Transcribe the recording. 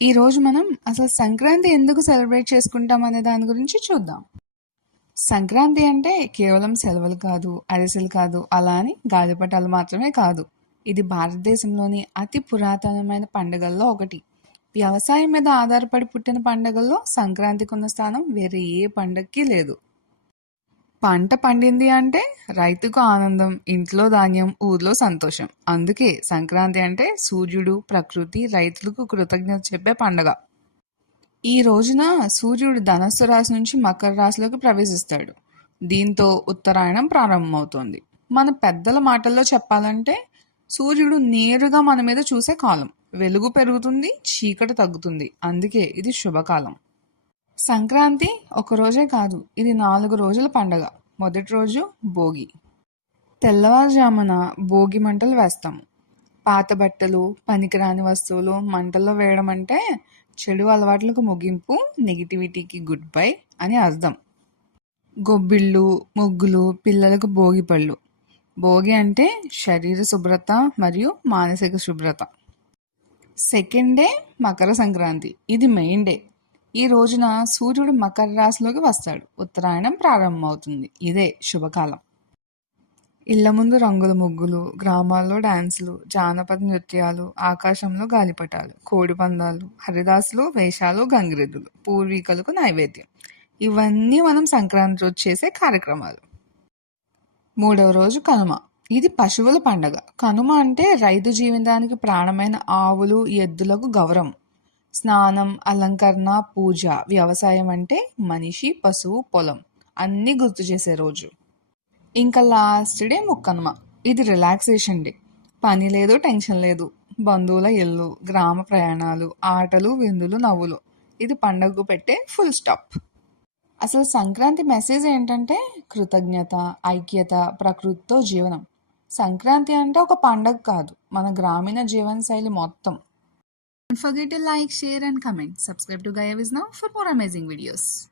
ఈరోజు మనం అసలు సంక్రాంతి ఎందుకు సెలబ్రేట్ చేసుకుంటాం అనే దాని గురించి చూద్దాం. సంక్రాంతి అంటే కేవలం సెలవులు కాదు, అరిసెలు కాదు, అలా అని గాలిపటాలు మాత్రమే కాదు. ఇది భారతదేశంలోని అతి పురాతనమైన పండుగల్లో ఒకటి. వ్యవసాయం మీద ఆధారపడి పుట్టిన పండుగల్లో సంక్రాంతికి ఉన్న స్థానం వేరే ఏ పండగకి లేదు. పంట పండింది అంటే రైతుకు ఆనందం, ఇంట్లో ధాన్యం, ఊర్లో సంతోషం. అందుకే సంక్రాంతి అంటే సూర్యుడు, ప్రకృతి, రైతులకు కృతజ్ఞత చెప్పే పండగ. ఈ రోజున సూర్యుడు ధనస్సు రాశి నుంచి మకర రాశిలోకి ప్రవేశిస్తాడు. దీంతో ఉత్తరాయణం ప్రారంభమవుతోంది. మన పెద్దల మాటల్లో చెప్పాలంటే సూర్యుడు నేరుగా మన మీద చూసే కాలం. వెలుగు పెరుగుతుంది, చీకటి తగ్గుతుంది. అందుకే ఇది శుభకాలం. సంక్రాంతి ఒక రోజే కాదు, ఇది 4 రోజుల పండగ. మొదటి రోజు భోగి. తెల్లవారుజామున భోగి మంటలు వేస్తాము. పాత బట్టలు, పనికిరాని వస్తువులు మంటల్లో వేయడం అంటే చెడు అలవాట్లకు ముగింపు, నెగిటివిటీకి గుడ్ బై అని అర్థం. గొబ్బిళ్ళు, ముగ్గులు, పిల్లలకు భోగి పళ్ళు. భోగి అంటే శరీర శుభ్రత మరియు మానసిక శుభ్రత. Second day Makar Sankranti. ఇది మెయిన్ డే. ఈ రోజున సూర్యుడు మకర రాశిలోకి వస్తాడు. ఉత్తరాయణం ప్రారంభమవుతుంది. ఇదే శుభకాలం. ఇళ్ల ముందు రంగుల ముగ్గులు, గ్రామాల్లో డాన్సులు, జానపద నృత్యాలు, ఆకాశంలో గాలిపటాలు, కోడిపందాలు, హరిదాసులు, వేషాలు, గంగిరెద్దులు, పూర్వీకులకు నైవేద్యం. ఇవన్నీ మనం సంక్రాంతి రోజు చేసే కార్యక్రమాలు. మూడవ రోజు కనుమ. ఇది పశువుల పండగ. కనుమ అంటే రైతు జీవితానికి ప్రాణమైన ఆవులు, ఎద్దులకు గౌరవం. స్నానం, అలంకరణ, పూజ. వ్యవసాయం అంటే మనిషి, పశువు, పొలం అన్నీ గుర్తు చేసే రోజు. ఇంకా లాస్ట్ డే ముక్కనుమ. ఇది రిలాక్సేషన్ డే. పని లేదు, టెన్షన్ లేదు. బంధువుల ఇల్లు, గ్రామ ప్రయాణాలు, ఆటలు, విందులు, నవ్వులు. ఇది పండగకు పెట్టే ఫుల్ స్టాప్. అసలు సంక్రాంతి మెసేజ్ ఏంటంటే కృతజ్ఞత, ఐక్యత, ప్రకృతితో జీవనం. సంక్రాంతి అంటే ఒక పండగ కాదు, మన గ్రామీణ జీవన శైలి మొత్తం. Don't forget to like, share and comment. Subscribe to Gaia Viz now for more amazing videos.